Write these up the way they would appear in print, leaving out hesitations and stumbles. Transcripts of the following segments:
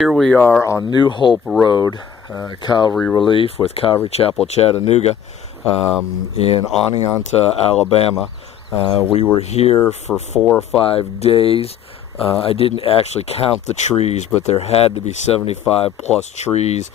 Here we are on New Hope Road, Calvary Relief with Calvary Chapel, Chattanooga, in Oneonta, Alabama. We were here for 4 or 5 days. I didn't actually count the trees, but there had to be 75 plus trees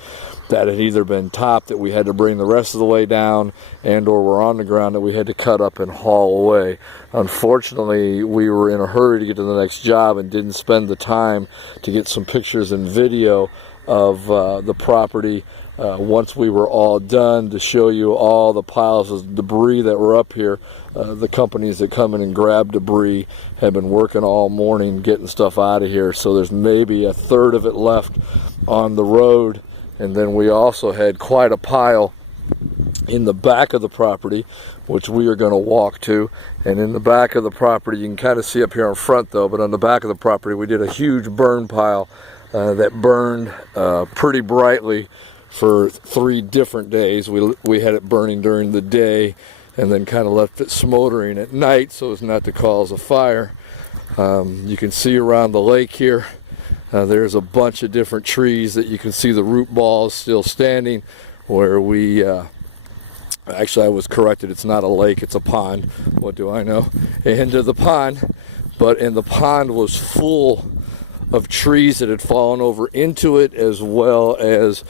that had either been topped that we had to bring the rest of the way down, and or were on the ground that we had to cut up and haul away. Unfortunately, we were in a hurry to get to the next job and didn't spend the time to get some pictures and video of the property once we were all done, to show you all the piles of debris that were up here. The companies that come in and grab debris have been working all morning getting stuff out of here, so there's maybe a third of it left on the road. And then we also had quite a pile in the back of the property, which we are going to walk to. And in the back of the property, you can kind of see up here in front though, but on the back of the property we did a huge burn pile that burned pretty brightly for 3 different days. We had it burning during the day and then kind of left it smoldering at night so as not to cause a fire. You can see around the lake here, there's a bunch of different trees that you can see the root balls still standing where we actually, I was corrected, it's not a lake, it's a pond. What do I know? Into the pond, but the pond was full of trees that had fallen over into it, as well as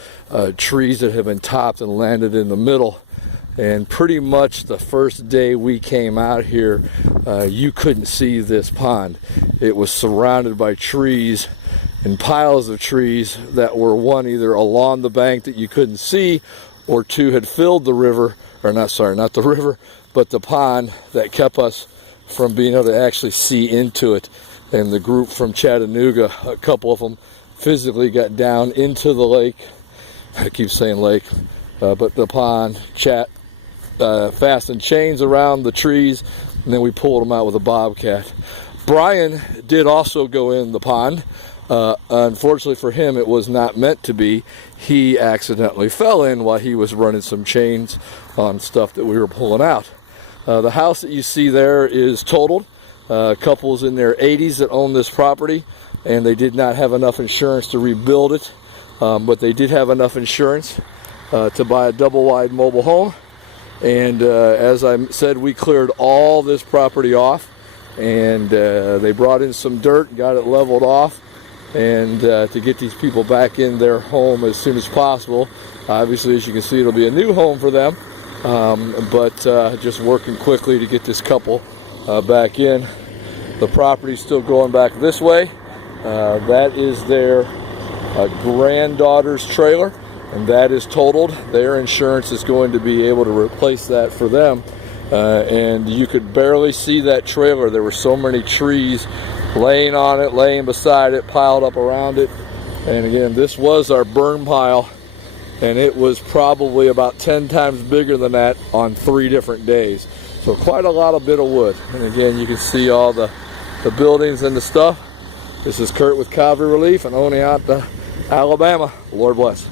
trees that had been topped and landed in the middle. And pretty much the first day we came out here, you couldn't see this pond. It was surrounded by trees and piles of trees that were, one, either along the bank that you couldn't see, or 2, had filled the river, or not the river, but the pond, that kept us from being able to actually see into it. And the group from Chattanooga, a couple of them, physically got down into the lake. I keep saying lake, but the pond, fastened chains around the trees, and then we pulled them out with a bobcat. Brian did also go in the pond. Unfortunately for him, it was not meant to be. He accidentally fell in while he was running some chains on stuff that we were pulling out. The house that you see there is totaled. Couples in their 80s that own this property, and they did not have enough insurance to rebuild it, but they did have enough insurance to buy a double-wide mobile home. And as I said, we cleared all this property off, and they brought in some dirt, got it leveled off, and to get these people back in their home as soon as possible. Obviously, as you can see, it'll be a new home for them, but just working quickly to get this couple back in. The property's still going back this way. That is their granddaughter's trailer, and that is totaled. Their insurance is going to be able to replace that for them. And you could barely see that trailer. There were so many trees laying on it, laying beside it, piled up around it. And again, this was our burn pile, and it was probably about 10 times bigger than that on 3 different days. So quite a lot of bit of wood. And again, you can see all the buildings and the stuff. This is Kurt with Calvary Relief in Oneonta, Alabama. Lord bless.